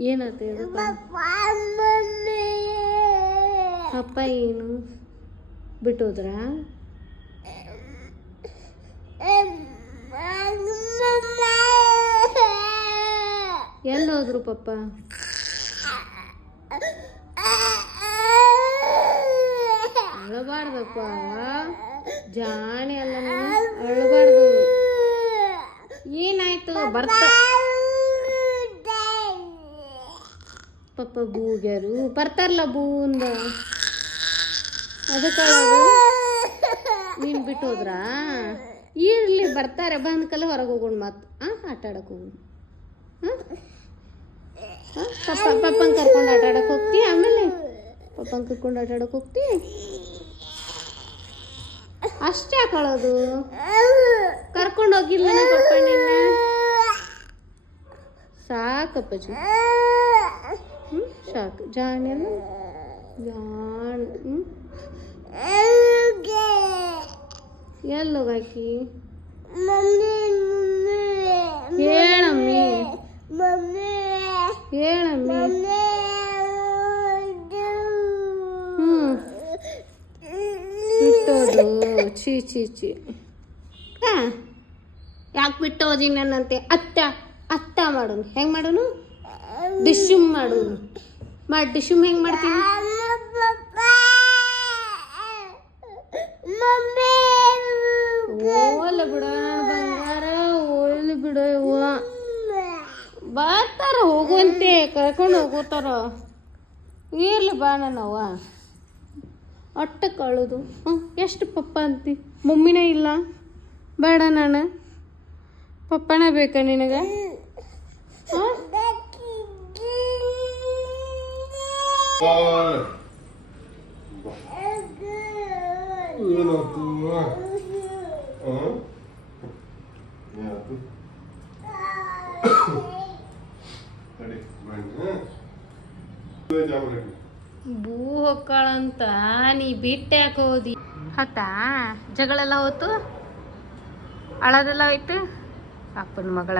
ಏನಾಯ್ತು ಹೇಳು ಅಪ್ಪ ಏನು ಬಿಟ್ಟೋದ್ರ ಎಲ್ಲಿ ಹೋದ್ರು ಪಪ್ಪ ಅಳಬಾರ್ದಪ್ಪ ಜಾಣೆ ಅಲ್ಲ ನೀನು ಅಳಬಾರ್ದು ಏನಾಯ್ತು ಪಪ್ಪ ಬೂಗ್ಯಾರು ಬರ್ತಾರಲ್ಲ ಬೂಂದ ಅದಕ್ಕೆ ನೀನು ಬಿಟ್ಟು ಹೋದ್ರಾ ಇರ್ಲಿ ಬರ್ತಾರೆ ಬಂದ ಕಲ್ಲ ಹೊರಗೆ ಹೋಗೋಣ ಮತ್ತು ಆಟ ಆಡಕ್ಕೆ ಹೋಗೋಣ ಪಪ್ಪನ ಕರ್ಕೊಂಡು ಆಟ ಆಡಕ್ಕೆ ಹೋಗ್ತಿ ಆಮೇಲೆ ಪಪ್ಪನ ಕರ್ಕೊಂಡು ಆಟ ಆಡಕ್ಕೆ ಹೋಗ್ತಿ ಅಷ್ಟೇ ಹಾಕೊಳ್ಳೋದು ಕರ್ಕೊಂಡು ಹೋಗಿಲ್ಲ ಪಪ್ಪ ನಿನ್ನ ಸಾಕಪ್ಪಾಜಿ ಸಾಕು ಜಾಣೆಲ್ಲ ಜಾಣ ಎಲ್ಲೋಗಾಕಿ ಹೇಳಮ್ಮಿ ಹೇಳಮ್ಮಿ ಬಿಟ್ಟೋದು ಚೀ ಚೀ ಚಿ ಯಾಕೆ ಬಿಟ್ಟೋದಿ ನನ್ನಂತೆ ಅತ್ತ ಮಾಡೋನು ಹೆಂಗೆ ಮಾಡೋನು ಡಿಶುಮ್ ಮಾಡೋನು ಡಿಶುಮ್ ಹೆಂಗೆ ಮಾಡ್ತೀನಿ ಓಲ್ಲ ಬಿಡ ಬಂಗಾರ ಓಲ್ ಬಿಡ ಯವ್ವ ಬರ್ತಾರ ಹೋಗುವಂತೆ ಕರ್ಕೊಂಡು ಹೋಗೋತಾರ ಇರ್ಲಿ ಬಾ ನನ್ನವ್ವ ಅಟ್ಟ ಕಳೋದು ಎಷ್ಟು ಪಪ್ಪ ಅಂತಿ ಮಮ್ಮಿನೇ ಇಲ್ಲ ಬೇಡ ನಾನು ಪಪ್ಪನೇ ಬೇಕಾ ನಿನಗೆ ಬೂ ಹೊಕ್ಕಳಂತ ನೀ ಬಿಟ್ಟು ಯಾಕೆ ಹೋದಿ ಹತ್ತಾ ಜಗಳೆಲ್ಲ ಹೋತು ಅಳದೆಲ್ಲ ಆಯ್ತು ಅಪ್ಪನ ಮಗಳ